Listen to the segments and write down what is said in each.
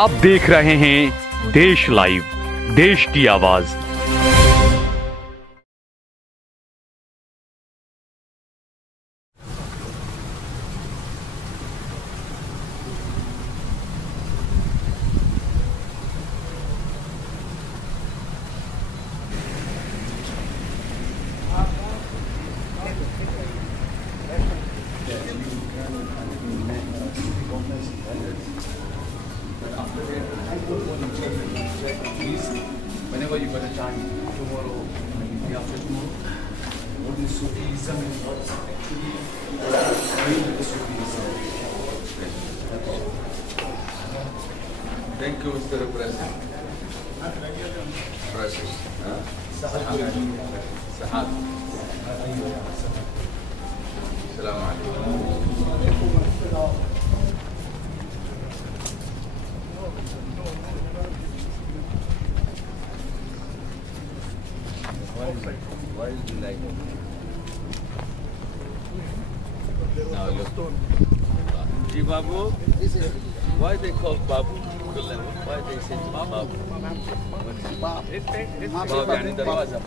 आप देख रहे हैं देश लाइव, देश की आवाज। Whenever you got a time, tomorrow, maybe after tomorrow, all the Sufism and what's actually real with the Sufism. Thank you, Mr. President. President. Sahab. Assalamu alaikum. Why is it like now look. Ji Babu, why they call Babu? Why they say Babu? Babu yani darwaza.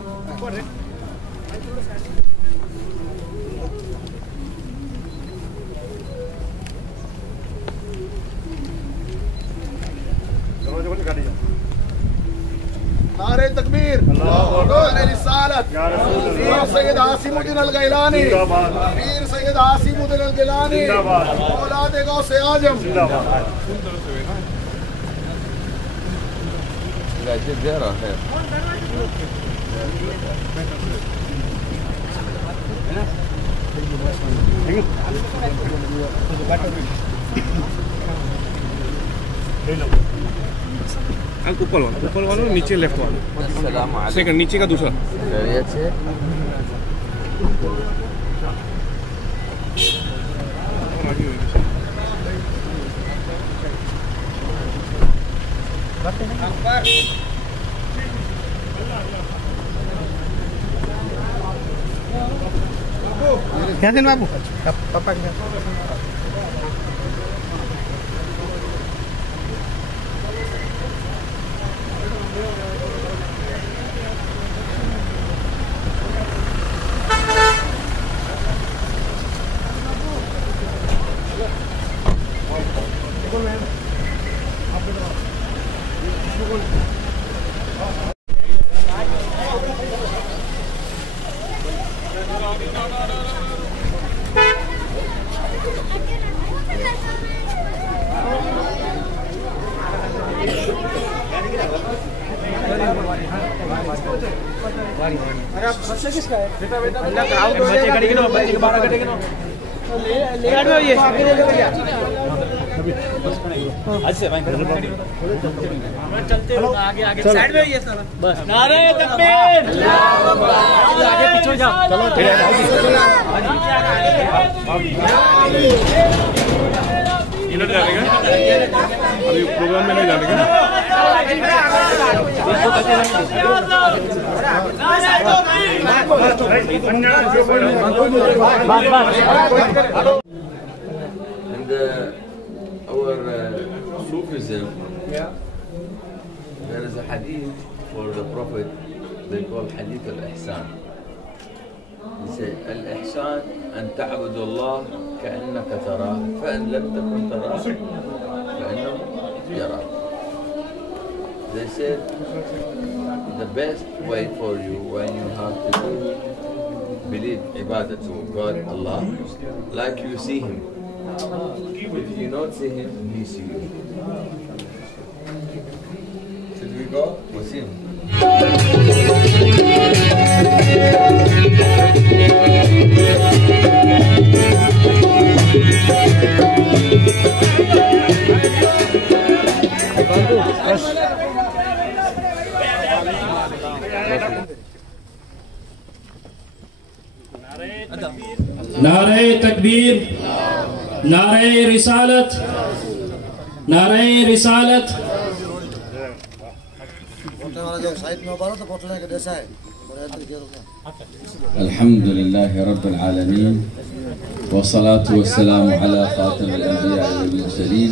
नारे तकबीर, नारे रिसालत, वीर सैयद आसिमुद्दीन अल-गिलानी, वीर सैयद आसिमुद्दीन अल-गिलानी, औलाद गौसे आजम। ऊपर वाला नीचे left वाला second नीचे का दूसरा क्या दिन बाबू पापा अरे आप बच्चे किसका है? बेटा बेटा अल्लाह कराओ तो बच्चे गाड़ी के नो बच्चे के 12 घंटे के नो ले गाड़ी में ये आगे ले गया आज से भाई चलते हो आगे आगे साइड में ये सारा बस नारे तकबीर अल्लाहू अकबर आगे पीछे जाओ चलो इधर जाएगा अभी प्रोग्राम में नहीं जाएगा And our Sufism, there is a hadith for the Prophet, they call hadith al-ihsan. He said, al-ihsan an ta'budu Allah ka'annaka tarah, fa'in lam takun tarah, fa'innahu yarah. They said, the best way for you when you have to believe ibadah to God, Allah, like you see Him. If you not see Him, He see you. Should we go? We'll see Him. नारे तकबीर, नारे रिसालत, नारे रिसालत। अल्हम्दुलिल्लाह रब्बिल आलमीन वस्सलातु वस्सलामु अला खातिमिल अंबिया वल मुरसलीन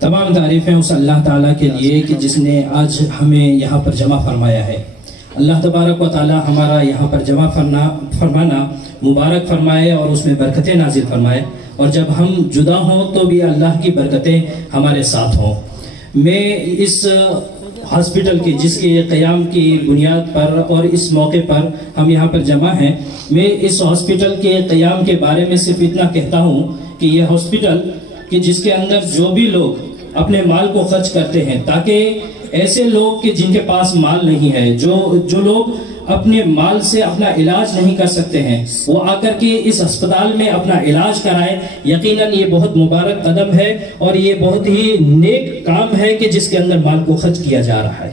तमाम तारीफ़ें उस अल्लाह ताला के लिए कि जिसने आज हमें यहाँ पर जमा फरमाया है। अल्लाह तबारक व ताला हमारा यहाँ पर जमा फरमाना मुबारक फरमाए और उसमें बरकतें नाजिल फरमाए, और जब हम जुदा हों तो भी अल्लाह की बरकतें हमारे साथ हों। मैं इस हॉस्पिटल के जिसके क़याम की बुनियाद पर और इस मौके पर हम यहाँ पर जमा हैं, मैं इस हॉस्पिटल के क़याम के बारे में सिर्फ इतना कहता हूँ कि यह हॉस्पिटल कि जिसके अंदर जो भी लोग अपने माल को खर्च करते हैं, ताकि ऐसे लोग कि जिनके पास माल नहीं है, जो लोग अपने माल से अपना इलाज नहीं कर सकते हैं, वो आकर के इस अस्पताल में अपना इलाज कराएं। यकीनन ये बहुत मुबारक कदम है और ये बहुत ही नेक काम है कि जिसके अंदर माल को खर्च किया जा रहा है।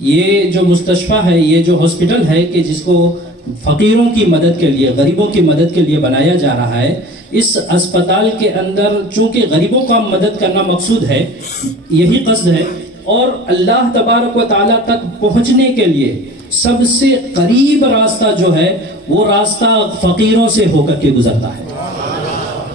ये जो मुस्तशफा है, ये जो हॉस्पिटल है कि जिसको फ़कीरों की मदद के लिए, गरीबों की मदद के लिए बनाया जा रहा है, इस अस्पताल के अंदर चूँकि गरीबों का मदद करना मकसूद है, यही क़स्द है, और अल्लाह तबारक व ताला तक पहुँचने के लिए सबसे करीब रास्ता जो है वो रास्ता फ़कीरों से होकर के गुजरता है।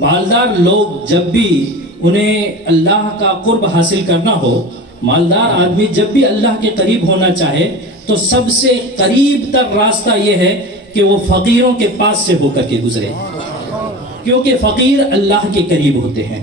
मालदार लोग जब भी उन्हें अल्लाह का कुर्ब हासिल करना हो, मालदार आदमी जब भी अल्लाह के करीब होना चाहे तो सबसे करीब तक रास्ता यह है कि वो फकीरों के पास से होकर के गुजरे, क्योंकि फकीर अल्लाह के करीब होते हैं।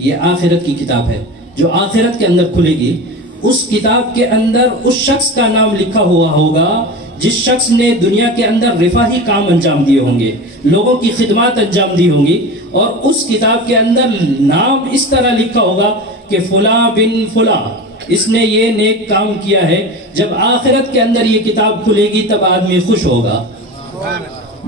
ये आखिरत की किताब है जो आखिरत के अंदर खुलेगी। उस किताब के अंदर उस शख्स का नाम लिखा हुआ होगा जिस शख्स ने दुनिया के अंदर रिफाही काम अंजाम दिए होंगे, लोगों की खिदमत अंजाम दी होंगी, और उस किताब के अंदर नाम इस तरह लिखा होगा कि फुला बिन फुला, इसने ये नेक काम किया है। जब आखिरत के अंदर ये किताब खुलेगी तब आदमी खुश होगा।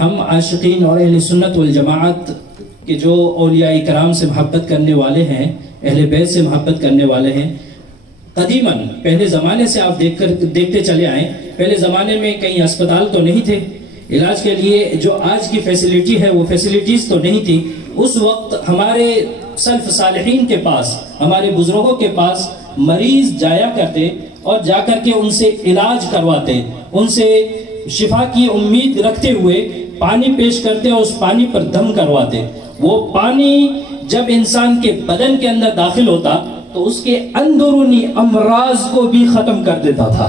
हम आशिकीन और अहले सुन्नत वल जमाअत के जो औलिया इकराम से मोहब्बत करने वाले हैं, अहले बैत से मोहब्बत करने वाले हैं, कदीमन पहले ज़माने से आप देखते चले आए। पहले ज़माने में कहीं अस्पताल तो नहीं थे, इलाज के लिए जो आज की फैसिलिटी है वो फैसिलिटीज़ तो नहीं थी। उस वक्त हमारे सल्फ सालिहीन के पास, हमारे बुजुर्गों के पास मरीज जाया करते और जाकर के उनसे इलाज करवाते, उनसे शिफा की उम्मीद रखते हुए पानी पेश करते और उस पानी पर दम करवाते। वो पानी जब इंसान के बदन के अंदर दाखिल होता तो उसके अंदरूनी अमराज को भी खत्म कर देता था।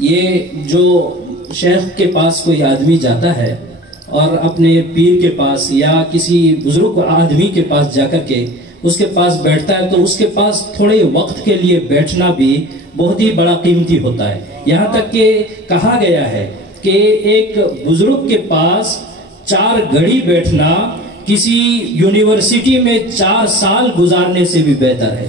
ये जो शेख के पास कोई आदमी जाता है और अपने पीर के पास या किसी बुजुर्ग आदमी के पास जाकर के उसके पास बैठता है तो उसके पास थोड़े वक्त के लिए बैठना भी बहुत ही बड़ा कीमती होता है। यहाँ तक कि कहा गया है कि एक बुजुर्ग के पास 4 घड़ी बैठना किसी यूनिवर्सिटी में 4 साल गुजारने से भी बेहतर है।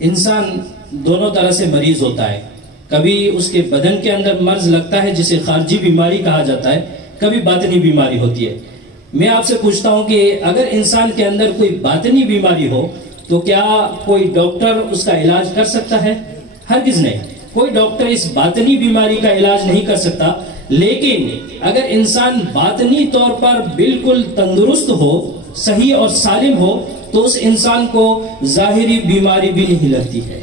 इंसान दोनों तरह से मरीज होता है। कभी उसके बदन के अंदर मर्ज लगता है जिसे खारजी बीमारी कहा जाता है, कभी बातनी बीमारी होती है। मैं आपसे पूछता हूं कि अगर इंसान के अंदर कोई बातनी बीमारी हो तो क्या कोई डॉक्टर उसका इलाज कर सकता है? हरगिज़ नहीं, कोई डॉक्टर इस बातनी बीमारी का इलाज नहीं कर सकता। लेकिन अगर इंसान बातनी तौर पर बिल्कुल तंदुरुस्त हो, सही और सालिम हो, तो उस इंसान को जाहिरी बीमारी भी नहीं लगती है।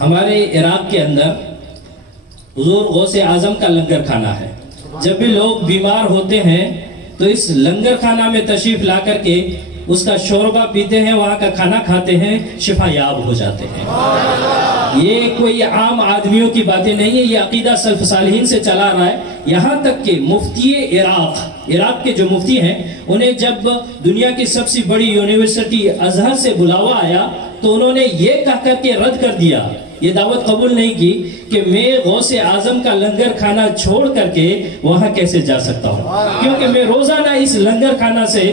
हमारे इराक के अंदर हुजूर गौसे आजम का लंगर खाना है। जब भी लोग बीमार होते हैं तो इस लंगर खाना में तशरीफ ला करके उसका शोरबा पीते हैं, वहाँ का खाना खाते हैं, शिफा याब हो जाते हैं। ये कोई आम आदमियों की बातें नहीं है, ये अकीदा सल्फ सालिहीन से चला रहा है। यहाँ तक कि मुफ्ती इराक के जो मुफ्ती हैं, उन्हें जब दुनिया की सबसे बड़ी यूनिवर्सिटी अजहर से बुलावा आया तो उन्होंने ये कह करके रद्द कर दिया, ये दावत कबूल नहीं की कि मैं गौसे आजम का लंगर खाना छोड़ करके वहां कैसे जा सकता हूँ, क्योंकि मैं रोजाना इस लंगर खाना से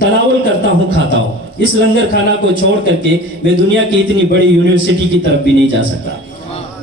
तनावुल करता हूँ, खाता हूँ। इस लंगर खाना को छोड़ करके मैं दुनिया की इतनी बड़ी यूनिवर्सिटी की तरफ भी नहीं जा सकता।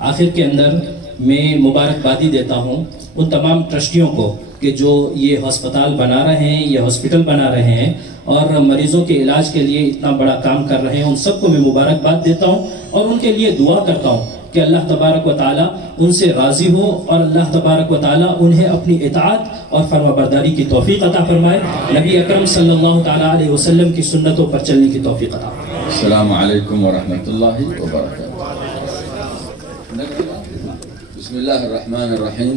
आखिर के अंदर मैं मुबारकबादी देता हूँ उन तमाम ट्रस्टियों को कि जो ये हस्पताल बना रहे हैं, ये हॉस्पिटल बना रहे हैं और मरीजों के इलाज के लिए इतना बड़ा काम कर रहे हैं। उन सबको मैं मुबारकबाद देता हूँ और उनके लिए दुआ करता हूँ कि अल्लाह तबारक व ताला उनसे राजी हो और अल्लाह तबारक व ताला उन्हें अपनी इताअत और फरमाबरदारी की तौफीक अता फरमाए। नबी अकरम सल्लल्लाहु ताला अलैहि वसल्लम की सुन्नतों पर चलने की तौफीक अता फरमाए। अस्सलामु अलैकुम व रहमतुल्लाहि व बरकातहू। बिस्मिल्लाहिर रहमानिर रहीम।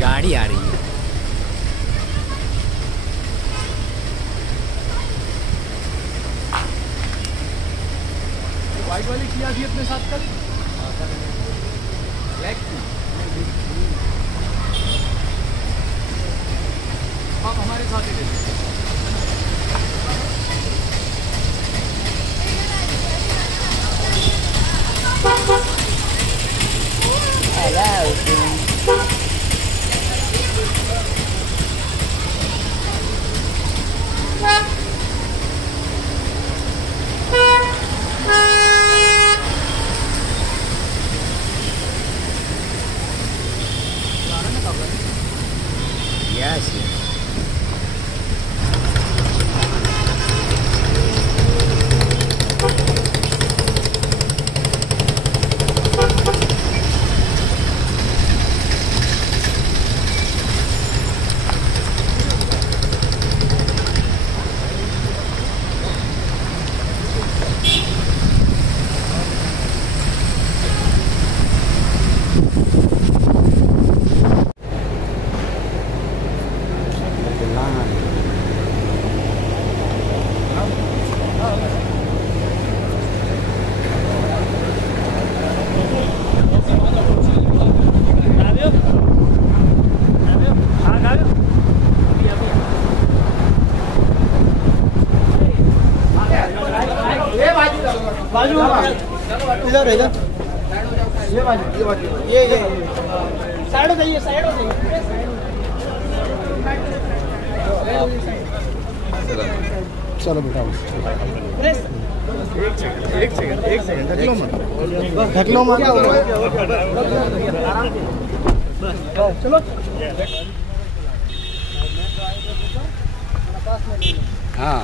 गाड़ी आ रही है। व्हाइट वाली किया थी अपने साथ कल, ब्लैक आप हमारे साथ ही ले Yes, yes. इधर इधर ये बाजू ये साइड हो जाइए, साइड हो जाइए। चलो बेटा एक सेकंड ढक लो मत चलो। हाँ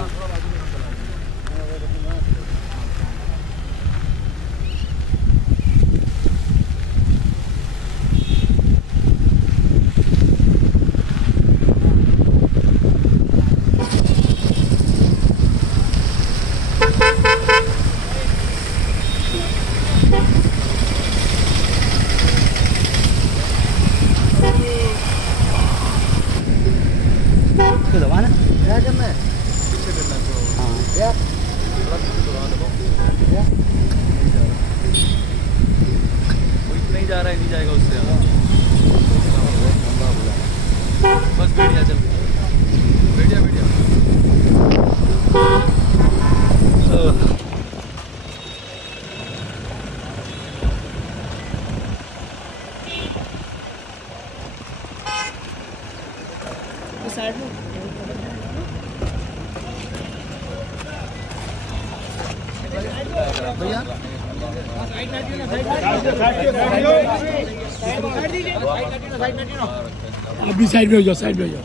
भी जाएगा उससे। बस बैठ चल बैठिया बैठिया। साइड में भैया अभी साइड में हो जाओ, साइड में हो जाओ।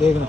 देखना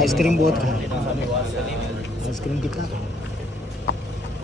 आइसक्रीम बहुत खाए। आइसक्रीम कितना खाए?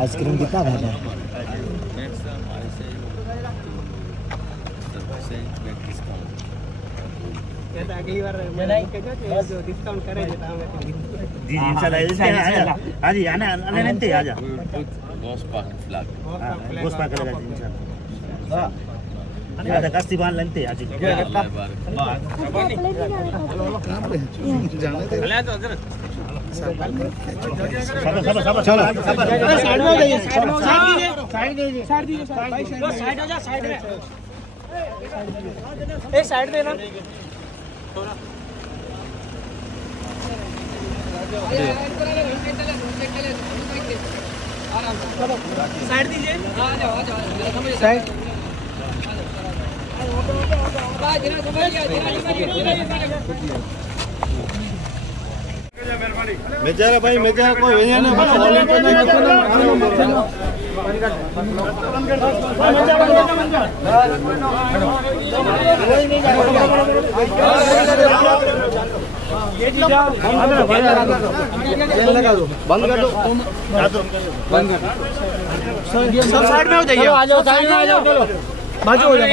आइसक्रीम कितना खाता है? Next time I say Mr. Hussein make discount. कहता अगली बार जो डिस्काउंट करे देता हूं जी इंशाल्लाह आज आना आना नहीं थे आजा We will put Ghost Park flag. गोश्त पाक लगा इंशाल्लाह हां आजा कस्ती बांध लेते आज Allah barak. सब चलो साइड में हो जाइए, साइड दीजिए, साइड दीजिए, साइड हो जा, साइड में एक साइड देना साइड दीजिए, साइड मेजारा भाई मेजारा कोई वजह नहीं बंद कर दो सब साइड में हो जाइए, आ जाओ साइड में, आ जाओ चलो बाजू हो जाओ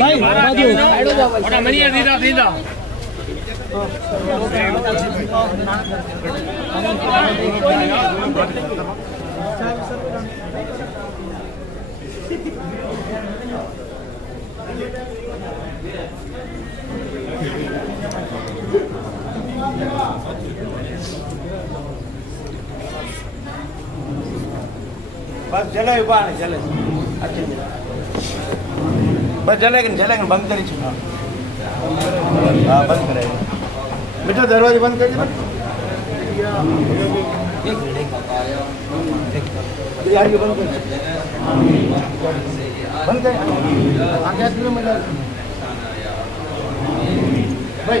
भाई, बाजू साइड हो जाओ ओटा मनिया सीधा सीधा बस जले उबाने जले बस जलेगा बंद करी हाँ बंद करेगा बेटा दरवाजे बंद करिए बंद करें आगे भाई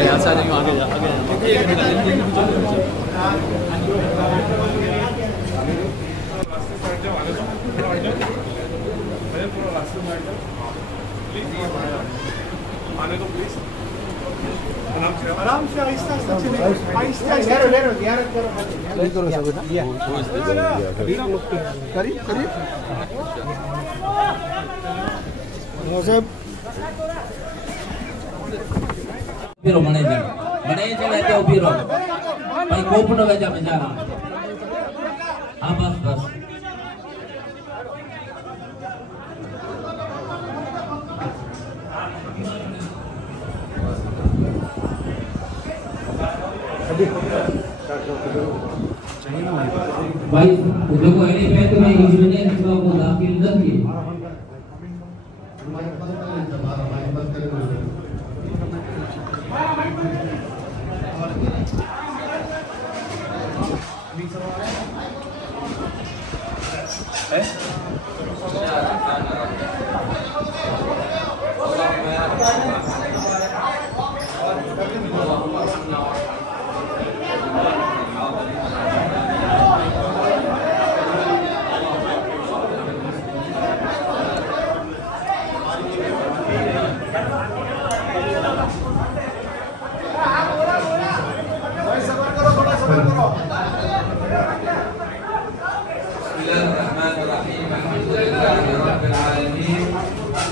यहाँ से आ जाएंगे आगे आने को प्लीज आराम से Aahista Aahista Biro manajer aja biro. Pai kopi no aja menjara. Abas bas. Baik, untuk ini itu mai hijrahnya juga ko dakhil nahi.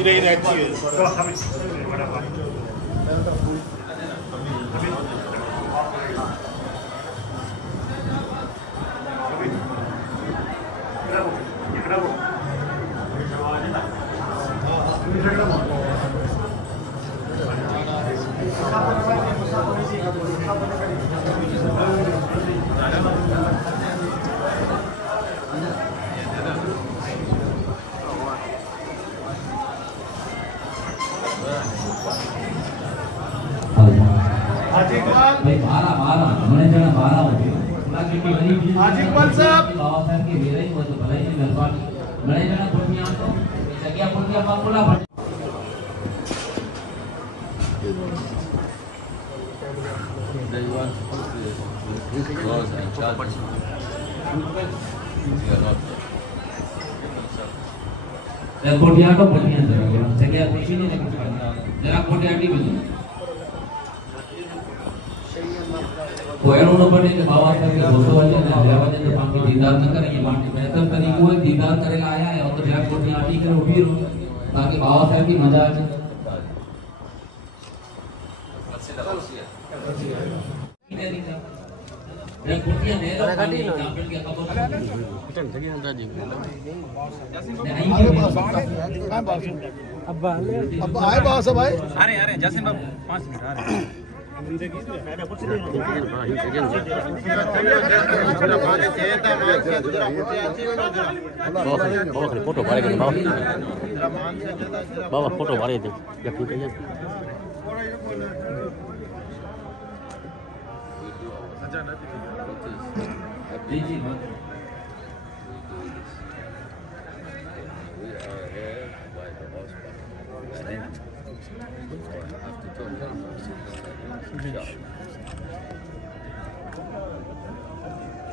इधर रहती है तो हम बड़ा भाई भाई 12 मैंने जाना 12 हो गए बाकी की गरीब आजिकबाल साहब बाबा साहब के मेरे ही वो तो भलाई नहीं मेहरबानी मैंने जाना पुण्या तो जगह पुण्या मामला बन पुण्या तो पुण्या जगह कुछ नहीं जरा पुण्या की बनी कोयरों पर ने बाबा साहब के दोस्तों वाले ने लेवाने ने बाकी दीदार न करेंगे बाकी बेहतर तरीकों है दीदार करे आया है और तो जब कोटी आटी करे उठी रो ताकि बाबा साहब की मजा आ जाए अब आए बॉस भाई। अरे जैसे 5 मिनट आ रहे फोटो मारे बाबा फोटो मारे थे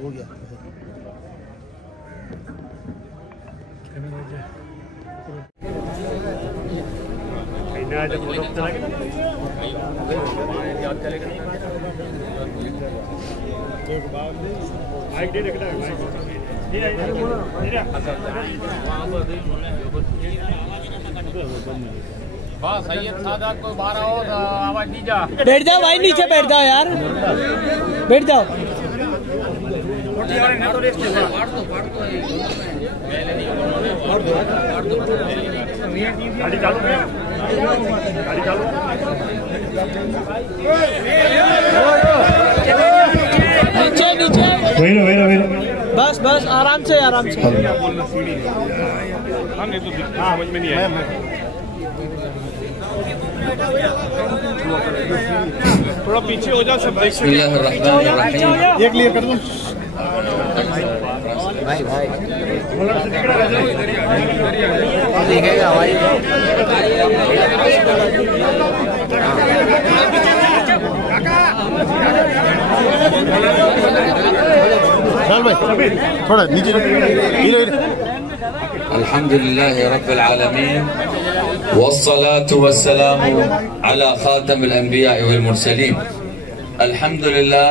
हो गया। बैठ जाओ भाई, नीचे बैठ जाओ यार, बैठ जाओ। नीचे नीचे बस बस आराम से आराम से। थोड़ा पीछे हो जाओ सब। बिस्मिल्लाहिर्रहमानिर्रहीम। एक लिए कर दूं भाई देखेगा भाई। चल भाई थोड़ा नीचे। अल्हम्दुलिल्लाह रब्बिल आलमीन वस्सलातु वस्सलामु अला खातमिल अंबिया वल मुरसलीन। अल्हम्दुलिल्लाह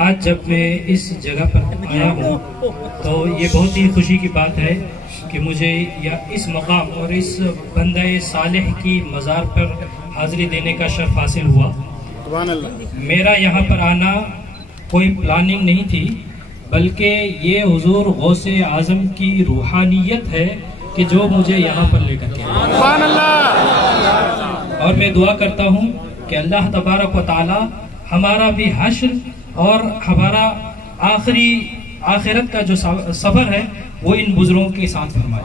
आज जब मैं इस जगह पर आया हूँ तो ये बहुत ही खुशी की बात है कि मुझे इस मकाम और इस बंदे सालेह की मज़ार पर हाज़िरी देने का शर्फ हासिल हुआ। मेरा यहाँ पर आना कोई प्लानिंग नहीं थी, बल्कि ये हुजूर गौसे आज़म की रूहानियत है कि जो मुझे यहाँ पर लेकर के और मैं दुआ करता हूँ कि अल्लाह तबारक व तआला हमारा भी हश्र और हमारा आखिरत का जो सफर है वो इन बुजुर्गों के साथ फरमाए।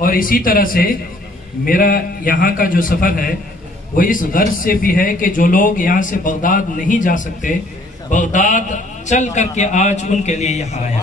और इसी तरह से मेरा यहाँ का जो सफ़र है वो इस गर्ज से भी है कि जो लोग यहाँ से बगदाद नहीं जा सकते, बगदाद चल करके आज उनके लिए यहाँ आया।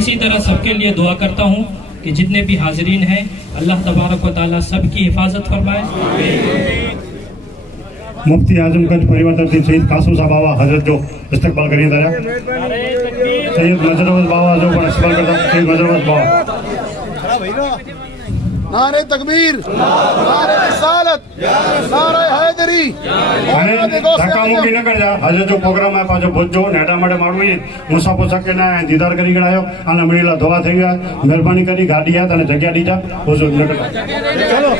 इसी तरह सबके लिए दुआ करता हूँ कि जितने भी हाजिरीन हैं अल्लाह तबारक व तआला सबकी हिफाजत फरमाए। मुफ्ती आजमगंज परिवार तरफ सैयद कासिम साहब बाबा हजरत जो इस्तकबाल करिए था सैयद नजरवज बाबा जो इस्तकबाल करता सैयद नजरवज बाबा नारे तकबीर, नारे रिसालत, नारे हैदरी। धक्का मुक्की न कर जा। हजरत जो प्रोग्राम है पाछो बुझो नेटा माटे माण्हू मुसा पोसा के ना दीदार करी गयो अने मिला दुआ थई गया। मेहरबानी करी गाड़ी है तने जगह दीजा हुजूर निकल चलो।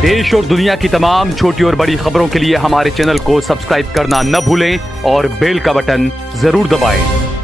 देश और दुनिया की तमाम छोटी और बड़ी खबरों के लिए हमारे चैनल को सब्सक्राइब करना न भूलें और बेल का बटन जरूर दबाएं।